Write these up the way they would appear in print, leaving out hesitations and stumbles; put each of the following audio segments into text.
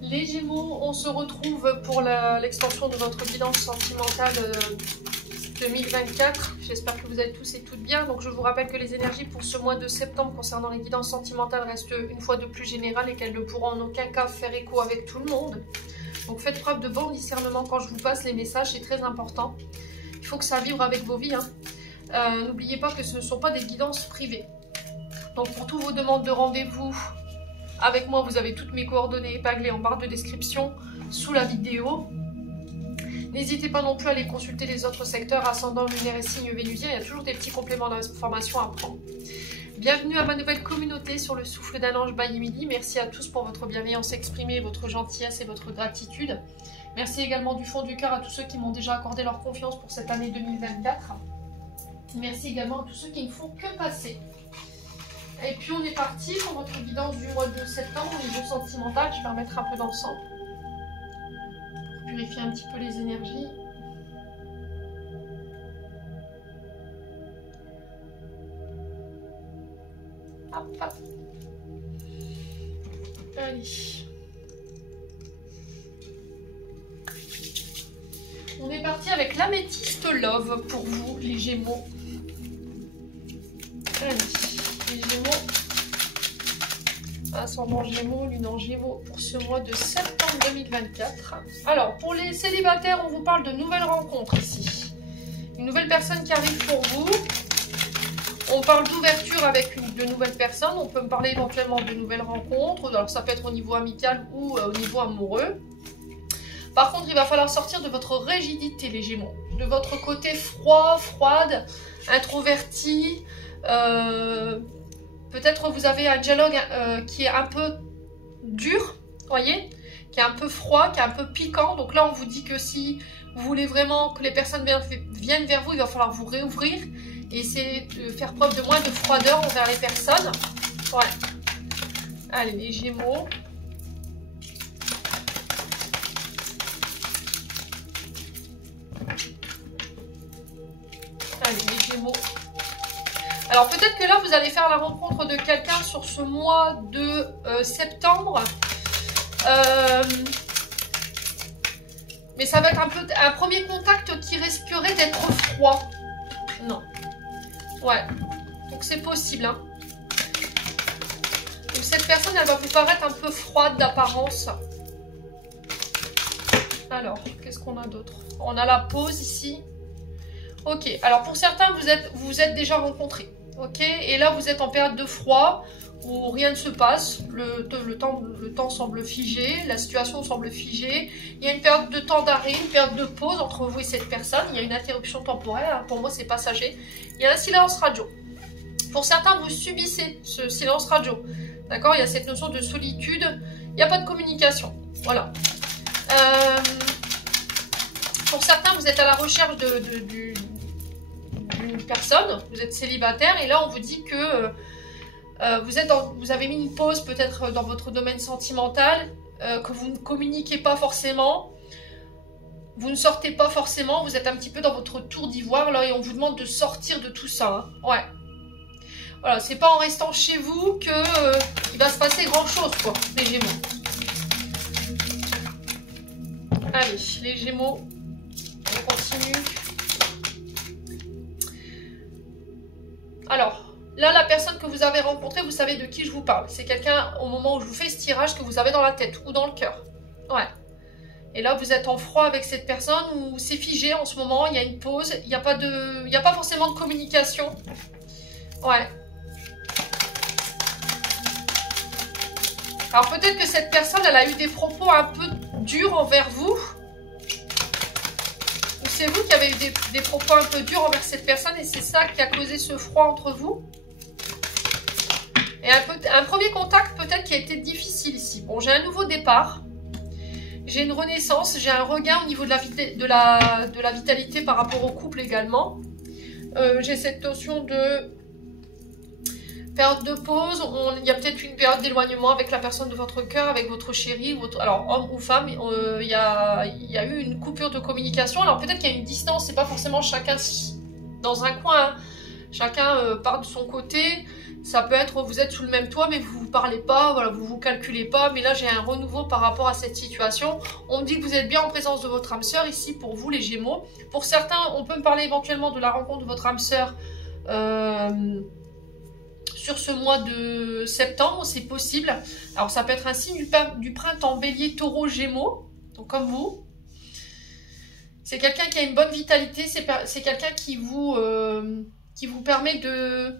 Les Gémeaux, on se retrouve pour l'extension de votre guidance sentimentale 2024. J'espère que vous êtes tous et toutes bien. Donc je vous rappelle que les énergies pour ce mois de septembre concernant les guidances sentimentales restent une fois de plus générales et qu'elles ne pourront en aucun cas faire écho avec tout le monde. Donc faites preuve de bon discernement quand je vous passe les messages, c'est très important. Il faut que ça vibre avec vos vies. N'oubliez pas que ce ne sont pas des guidances privées. Donc pour toutes vos demandes de rendez-vous avec moi, vous avez toutes mes coordonnées épinglées en barre de description sous la vidéo. N'hésitez pas non plus à aller consulter les autres secteurs, ascendant, lunaire et signes vénusiens. Il y a toujours des petits compléments d'information à prendre. Bienvenue à ma nouvelle communauté sur le souffle d'un ange by Emily. Merci à tous pour votre bienveillance exprimée, votre gentillesse et votre gratitude. Merci également du fond du cœur à tous ceux qui m'ont déjà accordé leur confiance pour cette année 2024. Merci également à tous ceux qui ne font que passer. Et puis on est parti pour votre guidance du mois de septembre au niveau sentimental. Je vais remettre un peu d'encens pour purifier un petit peu les énergies. Hop, hop. Allez. On est parti avec l'améthyste love pour vous, les Gémeaux. Allez. Les Gémeaux, ascendant Gémeaux, lune en Gémeaux pour ce mois de septembre 2024. Alors, pour les célibataires, on vous parle de nouvelles rencontres ici. Une nouvelle personne qui arrive pour vous. On parle d'ouverture avec de nouvelles personnes. On peut me parler éventuellement de nouvelles rencontres. Alors, ça peut être au niveau amical ou au niveau amoureux. Par contre, il va falloir sortir de votre rigidité, les Gémeaux. De votre côté froid, froide, introverti. Peut-être vous avez un dialogue qui est un peu dur, voyez, qui est un peu froid, qui est un peu piquant. Donc là, on vous dit que si vous voulez vraiment que les personnes viennent vers vous, il va falloir vous réouvrir et essayer de faire preuve de moins de froideur envers les personnes. Ouais. Allez, les Gémeaux. Allez, les Gémeaux. Alors peut-être que là, vous allez faire la rencontre de quelqu'un sur ce mois de septembre. Mais ça va être un premier contact qui risquerait d'être froid. Non. Ouais. Donc c'est possible. Hein. Donc cette personne, elle va vous paraître un peu froide d'apparence. Alors, qu'est-ce qu'on a d'autre? On a la pause ici. Ok. Alors pour certains, vous êtes déjà rencontrés. Ok, et là vous êtes en période de froid où rien ne se passe, le temps semble figé, la situation semble figée. Il y a une période de temps d'arrêt, une période de pause entre vous et cette personne. Il y a une interruption temporaire, pour moi c'est passager. Il y a un silence radio. Pour certains, vous subissez ce silence radio. D'accord, il y a cette notion de solitude, il n'y a pas de communication. Voilà. Pour certains, vous êtes à la recherche d'une personne, vous êtes célibataire et là on vous dit que vous avez mis une pause peut-être dans votre domaine sentimental, que vous ne communiquez pas forcément, vous ne sortez pas forcément, vous êtes un petit peu dans votre tour d'ivoire là et on vous demande de sortir de tout ça. Hein. Ouais. Voilà, c'est pas en restant chez vous que il va se passer grand chose quoi, les Gémeaux. Allez, les Gémeaux, on continue. Alors, là, la personne que vous avez rencontrée, vous savez de qui je vous parle. C'est quelqu'un, au moment où je vous fais ce tirage, que vous avez dans la tête ou dans le cœur. Ouais. Et là, vous êtes en froid avec cette personne ou c'est figé en ce moment, il y a une pause, il n'y a pas forcément de communication. Ouais. Alors, peut-être que cette personne, elle a eu des propos un peu durs envers vous. C'est vous qui avez eu des propos un peu durs envers cette personne et c'est ça qui a causé ce froid entre vous. Et un premier contact peut-être qui a été difficile ici. Bon, j'ai un nouveau départ. J'ai une renaissance. J'ai un regain au niveau de la vitalité par rapport au couple également. J'ai cette notion de période de pause. Il y a peut-être une période d'éloignement avec la personne de votre cœur, avec votre chéri, alors homme ou femme. Il y a eu une coupure de communication. Alors peut-être qu'il y a une distance. C'est pas forcément chacun dans un coin. Hein. Chacun part de son côté. Ça peut être, vous êtes sous le même toit, mais vous ne vous parlez pas, voilà, vous ne vous calculez pas. Mais là, j'ai un renouveau par rapport à cette situation. On me dit que vous êtes bien en présence de votre âme sœur ici, pour vous, les Gémeaux. Pour certains, on peut me parler éventuellement de la rencontre de votre âme sœur sur ce mois de septembre, c'est possible. Alors, ça peut être un signe du printemps, Bélier, Taureau, Gémeaux, donc comme vous. C'est quelqu'un qui a une bonne vitalité, c'est quelqu'un qui vous permet de...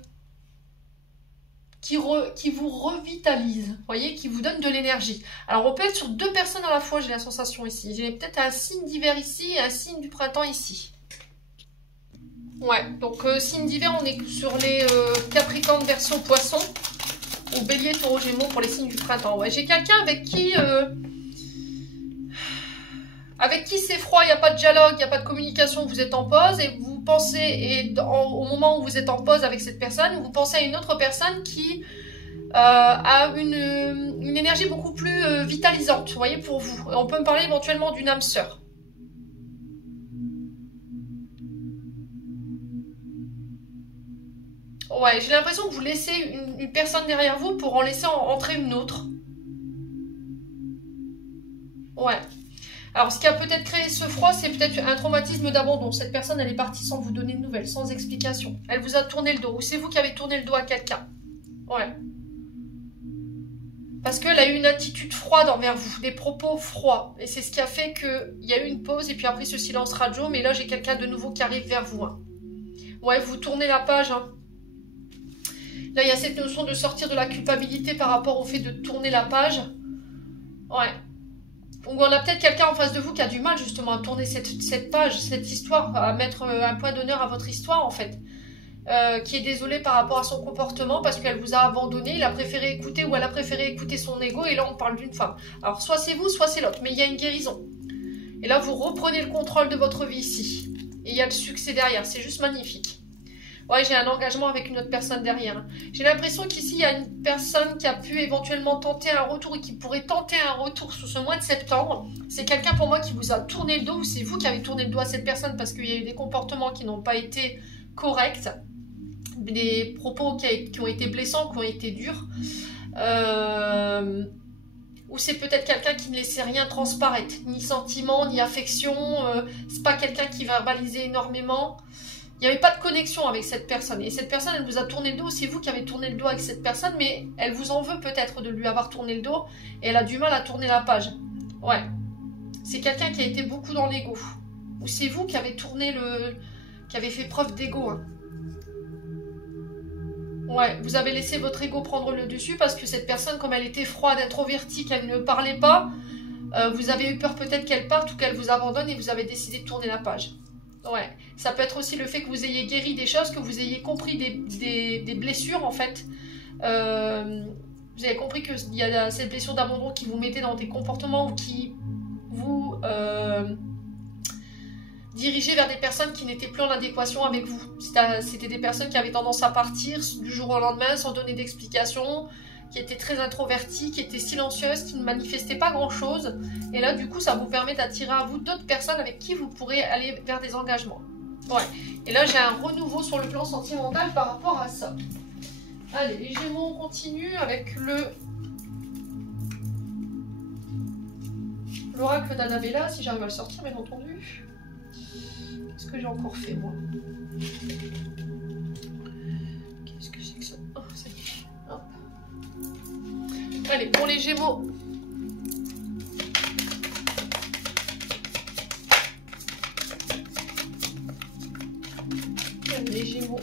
Qui vous revitalise, vous voyez, qui vous donne de l'énergie. Alors, on peut être sur 2 personnes à la fois, j'ai la sensation ici. J'ai peut-être un signe d'hiver ici et un signe du printemps ici. Ouais, donc signe d'hiver, on est sur les Capricorne, Verseau, Poisson, ou Bélier, Taureau, Gémeaux pour les signes du printemps. Ouais, j'ai quelqu'un avec qui c'est froid, il n'y a pas de dialogue, il n'y a pas de communication, vous êtes en pause et vous pensez, au moment où vous êtes en pause avec cette personne, vous pensez à une autre personne qui a une énergie beaucoup plus vitalisante, vous voyez, pour vous. Et on peut me parler éventuellement d'une âme sœur. Ouais, j'ai l'impression que vous laissez une personne derrière vous pour en laisser entrer une autre. Ouais. Alors, ce qui a peut-être créé ce froid, c'est peut-être un traumatisme d'abandon. Cette personne, elle est partie sans vous donner de nouvelles, sans explication. Elle vous a tourné le dos. Ou c'est vous qui avez tourné le dos à quelqu'un. Ouais. Parce qu'elle a eu une attitude froide envers vous, des propos froids. Et c'est ce qui a fait qu'il y a eu une pause et puis après ce silence radio. Mais là, j'ai quelqu'un de nouveau qui arrive vers vous. Hein. Ouais, vous tournez la page. Hein. Là, il y a cette notion de sortir de la culpabilité par rapport au fait de tourner la page. Ouais. Ou on a peut-être quelqu'un en face de vous qui a du mal justement à tourner cette page, cette histoire, à mettre un point d'honneur à votre histoire en fait. Qui est désolé par rapport à son comportement parce qu'elle vous a abandonné, il a préféré écouter ou elle a préféré écouter son ego et là on parle d'une femme. Alors soit c'est vous, soit c'est l'autre, mais il y a une guérison. Et là vous reprenez le contrôle de votre vie ici. Et il y a le succès derrière, c'est juste magnifique. Ouais, j'ai un engagement avec une autre personne derrière. J'ai l'impression qu'ici, il y a une personne qui a pu éventuellement tenter un retour et qui pourrait tenter un retour sur ce mois de septembre. C'est quelqu'un pour moi qui vous a tourné le dos ou c'est vous qui avez tourné le dos à cette personne parce qu'il y a eu des comportements qui n'ont pas été corrects, des propos qui ont été blessants, qui ont été durs. Ou c'est peut-être quelqu'un qui ne laissait rien transparaître, ni sentiment, ni affection. C'est pas quelqu'un qui verbalisait énormément. Il n'y avait pas de connexion avec cette personne. Et cette personne, elle vous a tourné le dos. C'est vous qui avez tourné le dos avec cette personne, mais elle vous en veut peut-être de lui avoir tourné le dos. Et elle a du mal à tourner la page. Ouais. C'est quelqu'un qui a été beaucoup dans l'ego. Ou c'est vous qui avez tourné qui avez fait preuve d'ego. Hein. Ouais, vous avez laissé votre ego prendre le dessus parce que cette personne, comme elle était froide, introvertie, qu'elle ne parlait pas, vous avez eu peur peut-être qu'elle parte ou qu'elle vous abandonne et vous avez décidé de tourner la page. Ouais, ça peut être aussi le fait que vous ayez guéri des choses, que vous ayez compris des blessures en fait. Vous avez compris qu'il y a cette blessure d'abandon qui vous mettait dans des comportements ou qui vous dirigeait vers des personnes qui n'étaient plus en adéquation avec vous. C'était des personnes qui avaient tendance à partir du jour au lendemain sans donner d'explication, qui étaient très introverties, qui étaient silencieuses, qui ne manifestaient pas grand-chose. Et là, du coup, ça vous permet d'attirer à vous d'autres personnes avec qui vous pourrez aller vers des engagements. Ouais. Et là, j'ai un renouveau sur le plan sentimental par rapport à ça. Allez, les Gémeaux, on continue avec l'oracle d'Annabella, si j'arrive à le sortir, bien entendu. Qu'est-ce que j'ai encore fait, moi? Qu'est-ce que c'est que ça? Oh, ça y est. Hop. Allez, pour les Gémeaux. Les Gémeaux.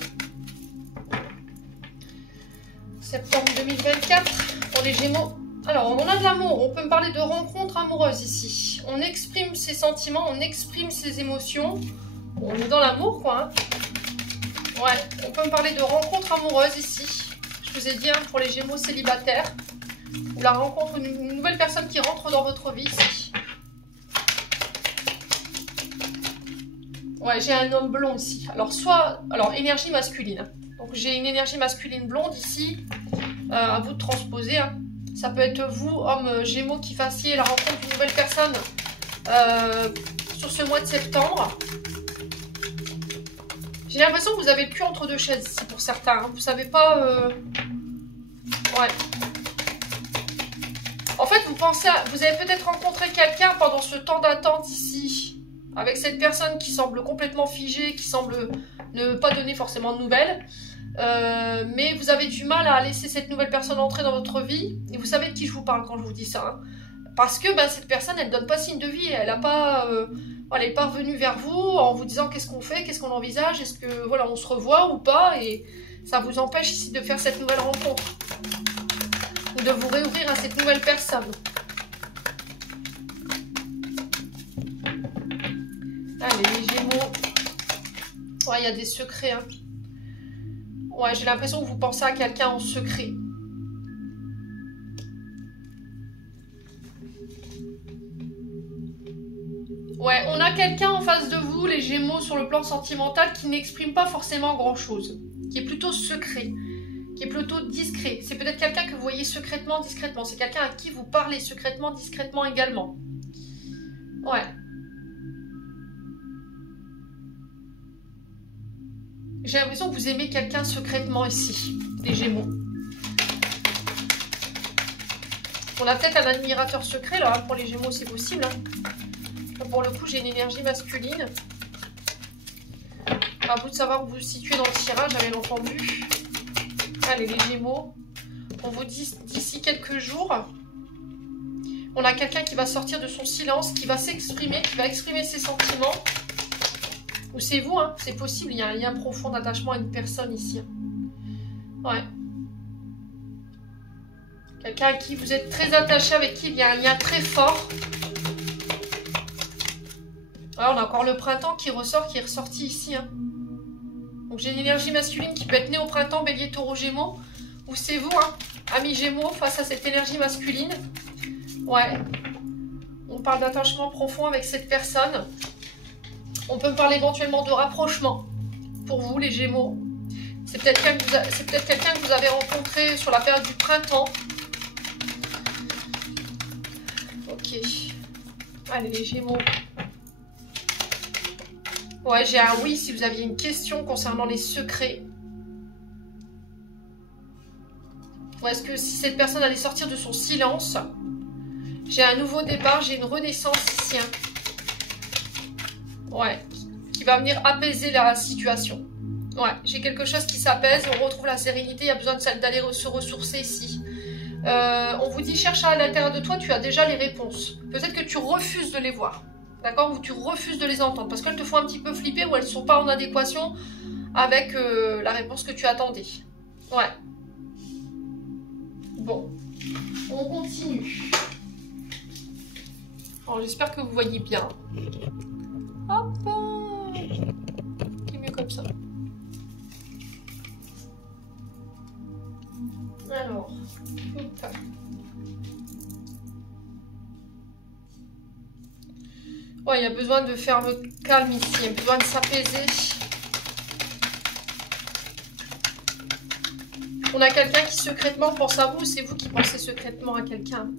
Septembre 2024 pour les Gémeaux. Alors, on a de l'amour. On peut me parler de rencontres amoureuses ici. On exprime ses sentiments, on exprime ses émotions. On est dans l'amour, quoi. Hein. Ouais, on peut me parler de rencontres amoureuses ici. Je vous ai dit, hein, pour les Gémeaux célibataires. Ou la rencontre d'une nouvelle personne qui rentre dans votre vie ici. Ouais, j'ai un homme blond ici. Alors, énergie masculine. Donc, j'ai une énergie masculine blonde ici. À vous de transposer. Hein. Ça peut être vous, homme Gémeaux, qui fassiez la rencontre d'une nouvelle personne sur ce mois de septembre. J'ai l'impression que vous avez le cul entre deux chaises ici pour certains. Hein. Vous ne savez pas Ouais. En fait, vous avez peut-être rencontré quelqu'un pendant ce temps d'attente ici, avec cette personne qui semble complètement figée, qui semble ne pas donner forcément de nouvelles. Mais vous avez du mal à laisser cette nouvelle personne entrer dans votre vie. Et vous savez de qui je vous parle quand je vous dis ça. Hein. Parce que cette personne, elle ne donne pas signe de vie. Elle n'est pas revenue vers vous en vous disant qu'est-ce qu'on fait, qu'est-ce qu'on envisage, est-ce que voilà, on se revoit ou pas. Et ça vous empêche ici de faire cette nouvelle rencontre. Ou de vous réouvrir à cette nouvelle personne. Allez, les Gémeaux. Ouais, il y a des secrets. Hein. Ouais, j'ai l'impression que vous pensez à quelqu'un en secret. Ouais, on a quelqu'un en face de vous, les Gémeaux, sur le plan sentimental, qui n'exprime pas forcément grand-chose. Qui est plutôt secret. Qui est plutôt discret. C'est peut-être quelqu'un que vous voyez secrètement, discrètement. C'est quelqu'un à qui vous parlez secrètement, discrètement également. Ouais. J'ai l'impression que vous aimez quelqu'un secrètement ici, les Gémeaux. On a peut-être un admirateur secret, là, pour les Gémeaux, c'est possible. Hein. Pour le coup, j'ai une énergie masculine. À vous de savoir où vous vous situez dans le tirage, j'avais entendu. Allez, les Gémeaux. On vous dit d'ici quelques jours, on a quelqu'un qui va sortir de son silence, qui va s'exprimer, qui va exprimer ses sentiments. Ou c'est vous, hein, c'est possible, il y a un lien profond d'attachement à une personne ici. Ouais. Quelqu'un à qui vous êtes très attaché, avec qui il y a un lien très fort. Ouais, on a encore le printemps qui ressort, qui est ressorti ici. Hein. Donc j'ai une énergie masculine qui peut être née au printemps, Bélier, Taureau, Gémeaux. Ou c'est vous, hein, amis Gémeaux, face à cette énergie masculine. Ouais. On parle d'attachement profond avec cette personne. On peut me parler éventuellement de rapprochement pour vous, les Gémeaux. C'est peut-être quelqu'un que vous avez rencontré sur la période du printemps. Ok. Allez, les Gémeaux. Ouais, j'ai un oui si vous aviez une question concernant les secrets. Ou est-ce que si cette personne allait sortir de son silence, j'ai un nouveau départ, j'ai une renaissance ici. Hein. Ouais, qui va venir apaiser la situation. Ouais, j'ai quelque chose qui s'apaise, on retrouve la sérénité, il y a besoin d'aller se ressourcer ici. On vous dit, cherche à l'intérieur de toi, tu as déjà les réponses. Peut-être que tu refuses de les voir, d'accord? Ou tu refuses de les entendre, parce qu'elles te font un petit peu flipper ou elles ne sont pas en adéquation avec la réponse que tu attendais. Ouais. Bon, on continue. Alors, j'espère que vous voyez bien. Hop, c'est mieux comme ça. Alors, hop. Ouais, il y a besoin de faire le calme ici, il y a besoin de s'apaiser. On a quelqu'un qui secrètement pense à vous, c'est vous qui pensez secrètement à quelqu'un.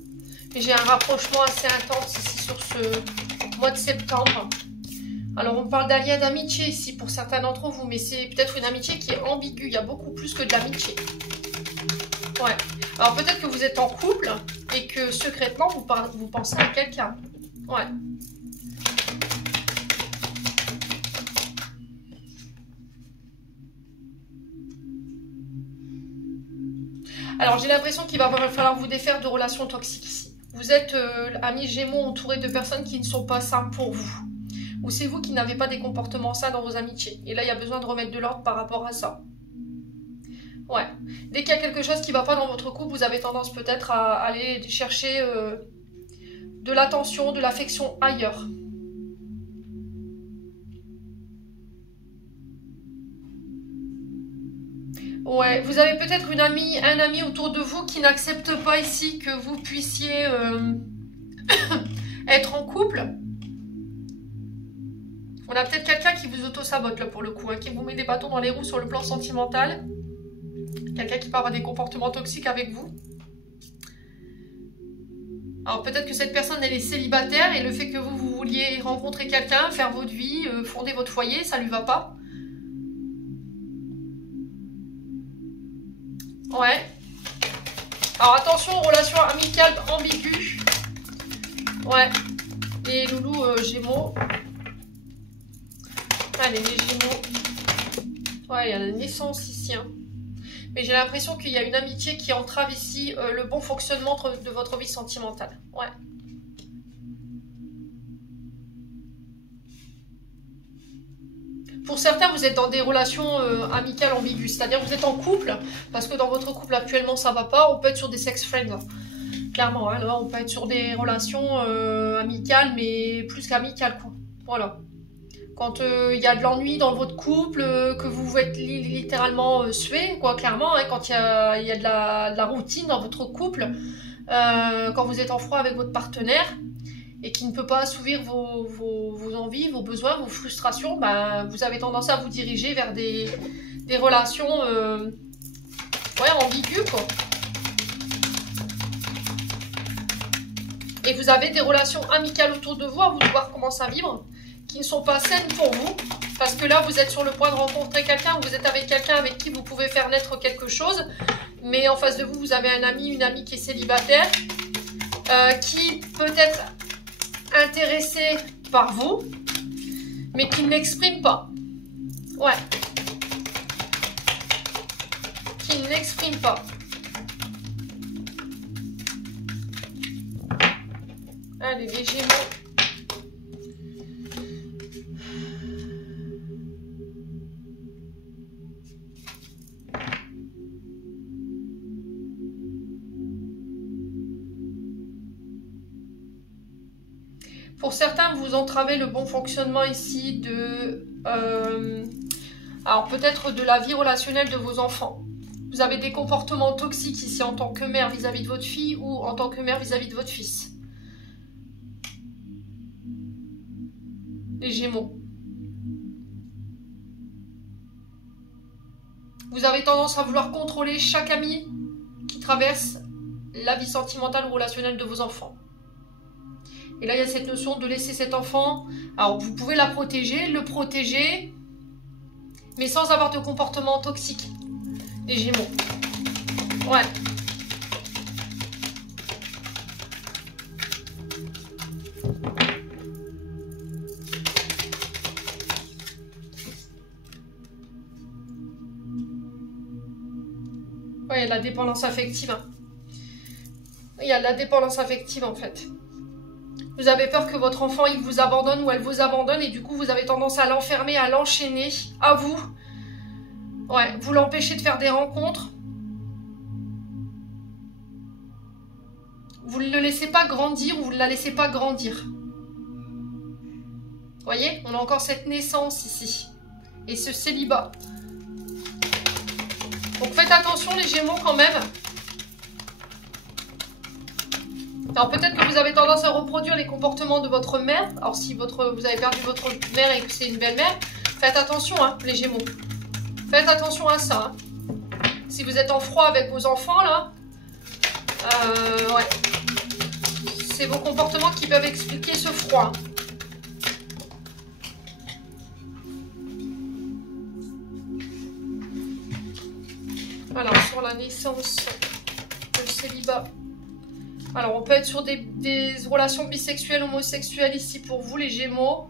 Mais j'ai un rapprochement assez intense ici sur ce mois de septembre. Alors, on parle d'un lien d'amitié ici pour certains d'entre vous, mais c'est peut-être une amitié qui est ambiguë. Il y a beaucoup plus que de l'amitié. Ouais. Alors, peut-être que vous êtes en couple et que secrètement, vous pensez à quelqu'un. Ouais. Alors, j'ai l'impression qu'il va falloir vous défaire de relations toxiques ici. Vous êtes, amis Gémeaux, entourés de personnes qui ne sont pas sains pour vous. Ou c'est vous qui n'avez pas des comportements sains dans vos amitiés. Et là, il y a besoin de remettre de l'ordre par rapport à ça. Ouais. Dès qu'il y a quelque chose qui ne va pas dans votre couple, vous avez tendance peut-être à aller chercher de l'attention, de l'affection ailleurs. Ouais, vous avez peut-être une amie, un ami autour de vous qui n'accepte pas ici que vous puissiez être en couple. On a peut-être quelqu'un qui vous auto-sabote là pour le coup, hein, qui vous met des bâtons dans les roues sur le plan sentimental. Quelqu'un qui peut avoir des comportements toxiques avec vous. Alors peut-être que cette personne elle est célibataire et le fait que vous vouliez rencontrer quelqu'un, faire votre vie, fonder votre foyer, ça lui va pas. Ouais. attention aux relations amicales ambiguës. Ouais, les loulous Gémeaux. Allez, les Gémeaux. Ouais, il y a la naissance ici. Hein. Mais j'ai l'impression qu'il y a une amitié qui entrave ici le bon fonctionnement de votre vie sentimentale. Ouais. Pour certains, vous êtes dans des relations amicales ambiguës. C'est-à-dire que vous êtes en couple, parce que dans votre couple actuellement, ça va pas. On peut être sur des sex friends. Clairement, hein, là, on peut être sur des relations amicales, mais plus qu'amicales, quoi. Voilà. Quand il y a de l'ennui dans votre couple, que vous êtes littéralement sué, quoi, clairement, hein, quand il y a de la routine dans votre couple, quand vous êtes en froid avec votre partenaire et qui ne peut pas assouvir vos envies, vos besoins, vos frustrations, bah, vous avez tendance à vous diriger vers des relations ouais, ambiguës, quoi. Et vous avez des relations amicales autour de vous, à vous de voir comment ça vibre, qui ne sont pas saines pour vous, parce que là, vous êtes sur le point de rencontrer quelqu'un, vous êtes avec quelqu'un avec qui vous pouvez faire naître quelque chose, mais en face de vous, vous avez un ami, une amie qui est célibataire, qui peut être intéressé par vous, mais qui ne l'exprime pas. Ouais. Qui ne l'exprime pas. Allez, les Gémeaux. Pour certains, vous entravez le bon fonctionnement ici de... alors peut-être de la vie relationnelle de vos enfants. Vous avez des comportements toxiques ici en tant que mère vis-à-vis de votre fille ou en tant que mère vis-à-vis de votre fils. Les Gémeaux. Vous avez tendance à vouloir contrôler chaque ami qui traverse la vie sentimentale ou relationnelle de vos enfants. Et là, il y a cette notion de laisser cet enfant... Alors, vous pouvez la protéger, le protéger, mais sans avoir de comportement toxique. Les Gémeaux. Ouais. Ouais, il y a de la dépendance affective. Hein. Il y a de la dépendance affective, en fait. Vous avez peur que votre enfant, il vous abandonne ou elle vous abandonne et du coup, vous avez tendance à l'enfermer, à l'enchaîner à vous. Ouais, vous l'empêchez de faire des rencontres. Vous ne le laissez pas grandir ou vous ne la laissez pas grandir. Vous voyez, on a encore cette naissance ici. Et ce célibat. Donc faites attention les Gémeaux quand même. Alors peut-être que vous avez tendance à reproduire les comportements de votre mère. Alors si vous avez perdu votre mère et que c'est une belle-mère, faites attention hein, les Gémeaux. Faites attention à ça. Hein. Si vous êtes en froid avec vos enfants là, ouais. C'est vos comportements qui peuvent expliquer ce froid. Alors sur la naissance, le célibat. Alors, on peut être sur des relations bisexuelles, homosexuelles ici pour vous, les Gémeaux.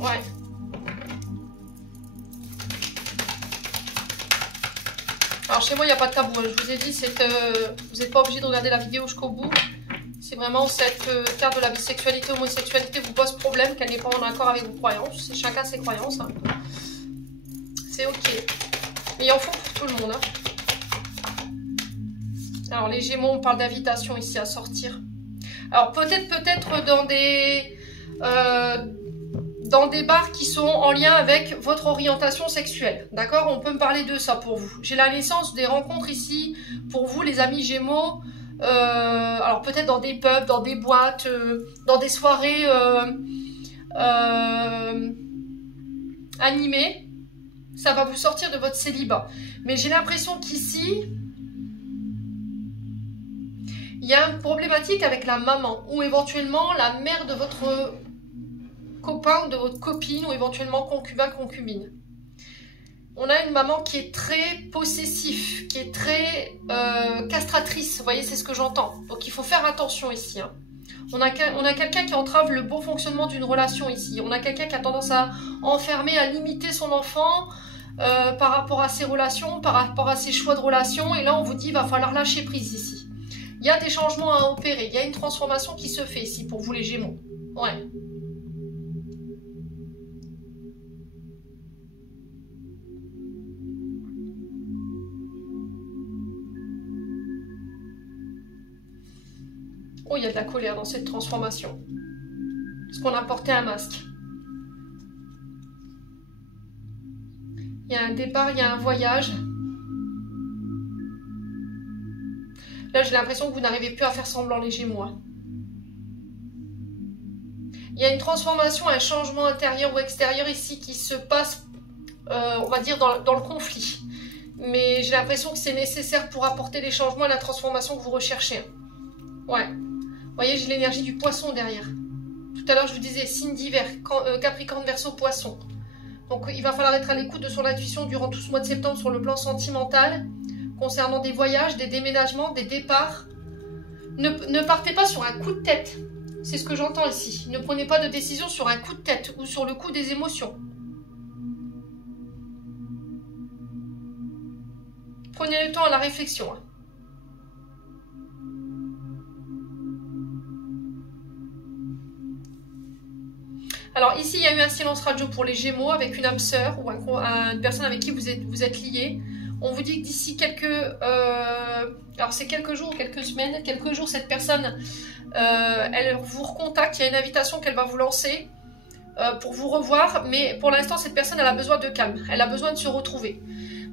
Ouais. Alors, chez moi, il n'y a pas de tabou. Hein. Je vous ai dit, vous n'êtes pas obligé de regarder la vidéo jusqu'au bout. Si vraiment cette carte de la bisexualité, homosexualité vous pose problème, qu'elle n'est pas en accord avec vos croyances, chacun ses croyances, hein. C'est ok. Mais il en faut pour tout le monde. Hein. Alors les Gémeaux, on parle d'invitation ici à sortir. Alors peut-être dans des bars qui sont en lien avec votre orientation sexuelle. D'accord? On peut me parler de ça pour vous. J'ai la naissance des rencontres ici pour vous, les amis Gémeaux. Alors peut-être dans des pubs, dans des boîtes, dans des soirées animées, ça va vous sortir de votre célibat. Mais j'ai l'impression qu'ici, il y a une problématique avec la maman ou éventuellement la mère de votre copain ou de votre copine ou éventuellement concubin, concubine. On a une maman qui est très possessive, qui est très castratrice. Vous voyez, c'est ce que j'entends. Donc, il faut faire attention ici. Hein. On a quelqu'un qui entrave le bon fonctionnement d'une relation ici. On a quelqu'un qui a tendance à enfermer, à limiter son enfant par rapport à ses relations, par rapport à ses choix de relations. Et là, on vous dit, il va falloir lâcher prise ici. Il y a des changements à opérer. Il y a une transformation qui se fait ici pour vous les Gémeaux. Ouais. Oh, il y a de la colère dans cette transformation. Parce qu'on a porté un masque. Il y a un départ, il y a un voyage. Là, j'ai l'impression que vous n'arrivez plus à faire semblant les Gémeaux. Hein. Il y a une transformation, un changement intérieur ou extérieur ici qui se passe, on va dire, dans le conflit. Mais j'ai l'impression que c'est nécessaire pour apporter les changements et la transformation que vous recherchez. Ouais. Vous voyez, j'ai l'énergie du poisson derrière. Tout à l'heure, je vous disais, signe d'hiver, Capricorne, Verseau, Poisson. Donc, il va falloir être à l'écoute de son intuition durant tout ce mois de septembre sur le plan sentimental, concernant des voyages, des déménagements, des départs. Ne partez pas sur un coup de tête. C'est ce que j'entends ici. Ne prenez pas de décision sur un coup de tête ou sur le coup des émotions. Prenez le temps à la réflexion. Hein. Alors ici, il y a eu un silence radio pour les Gémeaux avec une âme sœur ou une personne avec qui vous êtes liés. On vous dit que d'ici alors c'est quelques jours, quelques semaines, quelques jours, cette personne, elle vous recontacte. Il y a une invitation qu'elle va vous lancer pour vous revoir. Mais pour l'instant, cette personne, elle a besoin de calme. Elle a besoin de se retrouver.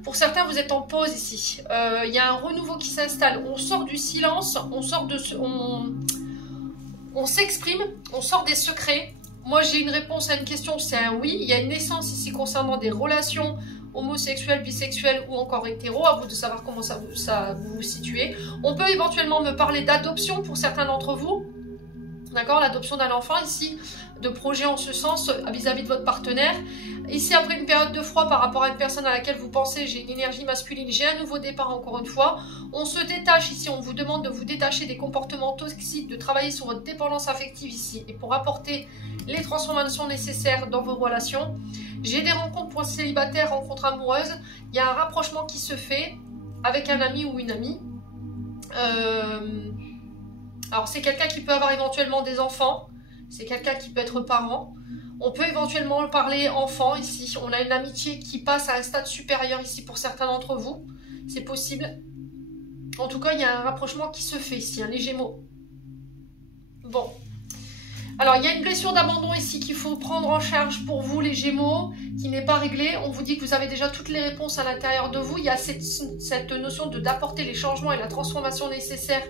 Pour certains, vous êtes en pause ici. Il y a un renouveau qui s'installe. On sort du silence, on s'exprime, on sort des secrets. Moi, j'ai une réponse à une question, c'est un oui. Il y a une naissance ici concernant des relations homosexuelles, bisexuelles ou encore hétéro. À vous de savoir comment vous vous situez. On peut éventuellement me parler d'adoption pour certains d'entre vous. D'accord, l'adoption d'un enfant ici, de projet en ce sens vis-à-vis de votre partenaire. Ici, après une période de froid par rapport à une personne à laquelle vous pensez, j'ai une énergie masculine, j'ai un nouveau départ encore une fois. On se détache ici, on vous demande de vous détacher des comportements toxiques, de travailler sur votre dépendance affective ici. Et pour apporter les transformations nécessaires dans vos relations. J'ai des rencontres pour célibataires, rencontres amoureuses. Il y a un rapprochement qui se fait avec un ami ou une amie. Alors, c'est quelqu'un qui peut avoir éventuellement des enfants. C'est quelqu'un qui peut être parent. On peut éventuellement parler enfant ici. On a une amitié qui passe à un stade supérieur ici pour certains d'entre vous. C'est possible. En tout cas, il y a un rapprochement qui se fait ici, hein, les Gémeaux. Bon. Alors, il y a une blessure d'abandon ici qu'il faut prendre en charge pour vous, les Gémeaux, qui n'est pas réglée. On vous dit que vous avez déjà toutes les réponses à l'intérieur de vous. Il y a cette notion d'apporter les changements et la transformation nécessaires,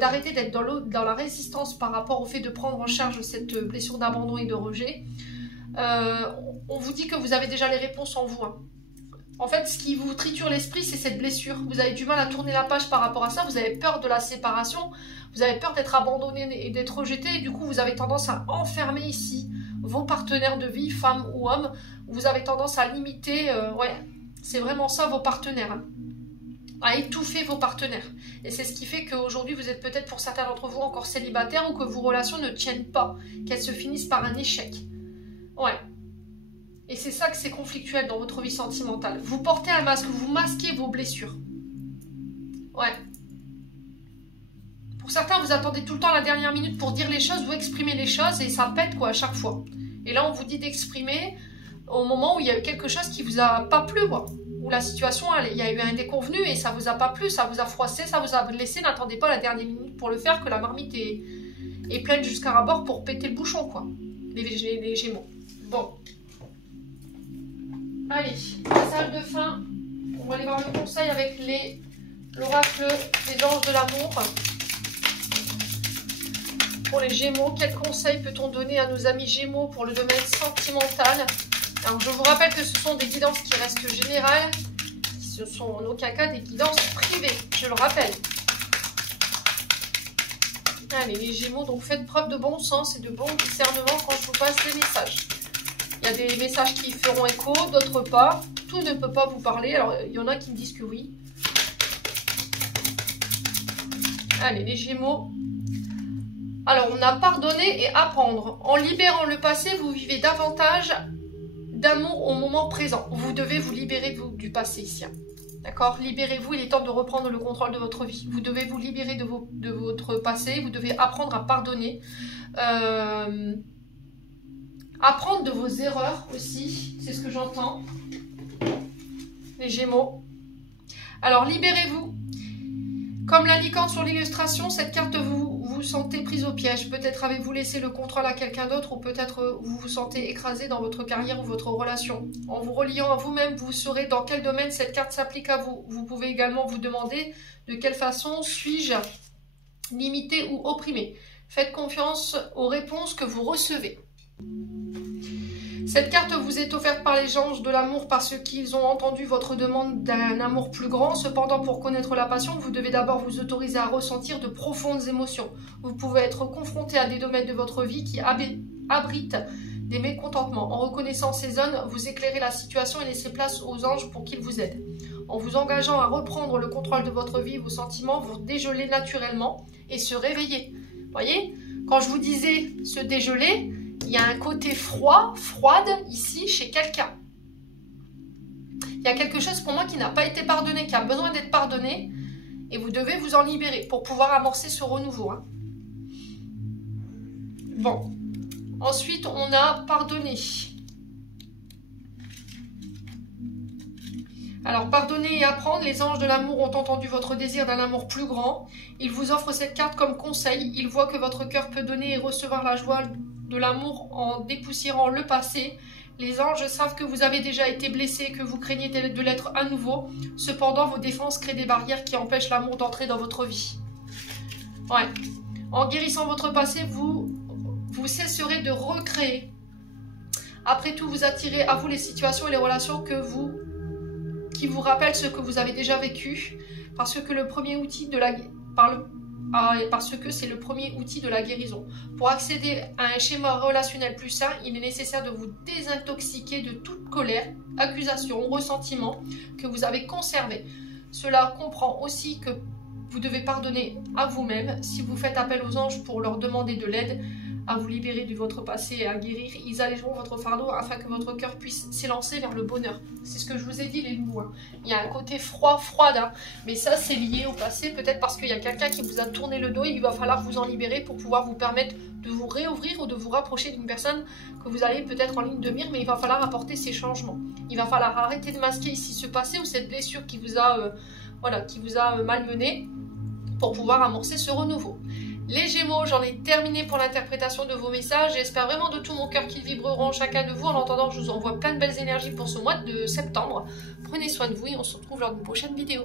d'arrêter d'être dans la résistance par rapport au fait de prendre en charge cette blessure d'abandon et de rejet. On vous dit que vous avez déjà les réponses en vous. Hein. En fait, ce qui vous triture l'esprit, c'est cette blessure. Vous avez du mal à tourner la page par rapport à ça. Vous avez peur de la séparation. Vous avez peur d'être abandonné et d'être rejeté. Et du coup, vous avez tendance à enfermer ici vos partenaires de vie, femmes ou hommes. Vous avez tendance à limiter, ouais, c'est vraiment ça vos partenaires. Hein. À étouffer vos partenaires. Et c'est ce qui fait qu'aujourd'hui, vous êtes peut-être pour certains d'entre vous encore célibataires ou que vos relations ne tiennent pas, qu'elles se finissent par un échec. Ouais. Et c'est ça que c'est conflictuel dans votre vie sentimentale. Vous portez un masque, vous masquez vos blessures. Ouais. Pour certains, vous attendez tout le temps à la dernière minute pour dire les choses, vous exprimez les choses et ça pète quoi à chaque fois. Et là, on vous dit d'exprimer au moment où il y a eu quelque chose qui vous a pas plu, quoi. Où la situation, il y a eu un déconvenu et ça vous a pas plu, ça vous a froissé, ça vous a blessé. N'attendez pas la dernière minute pour le faire, que la marmite est pleine jusqu'à ras-bord pour péter le bouchon, quoi. Les Gémeaux. Bon. Allez, la salle de fin. On va aller voir le conseil avec l'oracle des anges de l'amour. Pour les Gémeaux, quel conseil peut-on donner à nos amis Gémeaux pour le domaine sentimental? Alors, je vous rappelle que ce sont des guidances qui restent générales. Ce sont en aucun cas des guidances privées, je le rappelle. Allez, les Gémeaux, donc faites preuve de bon sens et de bon discernement quand je vous passe les messages. Il y a des messages qui feront écho, d'autres pas. Tout ne peut pas vous parler. Alors, il y en a qui me disent que oui. Allez, les Gémeaux. Alors, on a pardonné et apprendre. En libérant le passé, vous vivez davantage d'amour au moment présent. Vous devez vous libérer du passé ici. D'accord? Libérez-vous, il est temps de reprendre le contrôle de votre vie. Vous devez vous libérer de votre passé, vous devez apprendre à pardonner. Apprendre de vos erreurs aussi, c'est ce que j'entends. Les Gémeaux. Alors, libérez-vous. Comme l'indiquant sur l'illustration, cette carte vous sentez prise au piège. Peut-être avez-vous laissé le contrôle à quelqu'un d'autre ou peut-être vous vous sentez écrasé dans votre carrière ou votre relation. En vous reliant à vous-même, vous saurez dans quel domaine cette carte s'applique à vous. Vous pouvez également vous demander de quelle façon suis-je limité ou opprimé. Faites confiance aux réponses que vous recevez. Cette carte vous est offerte par les anges de l'amour parce qu'ils ont entendu votre demande d'un amour plus grand. Cependant, pour connaître la passion, vous devez d'abord vous autoriser à ressentir de profondes émotions. Vous pouvez être confronté à des domaines de votre vie qui abritent des mécontentements. En reconnaissant ces zones, vous éclairez la situation et laissez place aux anges pour qu'ils vous aident. En vous engageant à reprendre le contrôle de votre vie, vos sentiments vont dégeler naturellement et se réveiller. Voyez, quand je vous disais se dégeler, il y a un côté froide ici chez quelqu'un. Il y a quelque chose pour moi qui n'a pas été pardonné, qui a besoin d'être pardonné. Et vous devez vous en libérer pour pouvoir amorcer ce renouveau. Hein. Bon. Ensuite, on a pardonné. Alors, pardonner et apprendre, les anges de l'amour ont entendu votre désir d'un amour plus grand. Ils vous offrent cette carte comme conseil. Ils voient que votre cœur peut donner et recevoir la joie de l'amour en dépoussiérant le passé. Les anges savent que vous avez déjà été blessé, que vous craignez de l'être à nouveau. Cependant, vos défenses créent des barrières qui empêchent l'amour d'entrer dans votre vie. Ouais. En guérissant votre passé, vous cesserez de recréer. Après tout, vous attirez à vous les situations et les relations qui vous rappellent ce que vous avez déjà vécu, parce que c'est le premier outil de la guérison. Pour accéder à un schéma relationnel plus sain, il est nécessaire de vous désintoxiquer de toute colère, accusation, ressentiment que vous avez conservé. Cela comprend aussi que vous devez pardonner à vous-même. Si vous faites appel aux anges pour leur demander de l'aide à vous libérer de votre passé et à guérir, ils allégeront votre fardeau afin que votre cœur puisse s'élancer vers le bonheur. C'est ce que je vous ai dit, les loups. Hein. Il y a un côté froid, hein. Mais ça, c'est lié au passé, peut-être parce qu'il y a quelqu'un qui vous a tourné le dos et il va falloir vous en libérer pour pouvoir vous permettre de vous réouvrir ou de vous rapprocher d'une personne que vous allez peut-être en ligne de mire, mais il va falloir apporter ces changements. Il va falloir arrêter de masquer ici ce passé ou cette blessure qui vous a, malmené pour pouvoir amorcer ce renouveau. Les Gémeaux, j'en ai terminé pour l'interprétation de vos messages. J'espère vraiment de tout mon cœur qu'ils vibreront chacun de vous. En attendant, je vous envoie plein de belles énergies pour ce mois de septembre. Prenez soin de vous et on se retrouve lors d'une prochaine vidéo.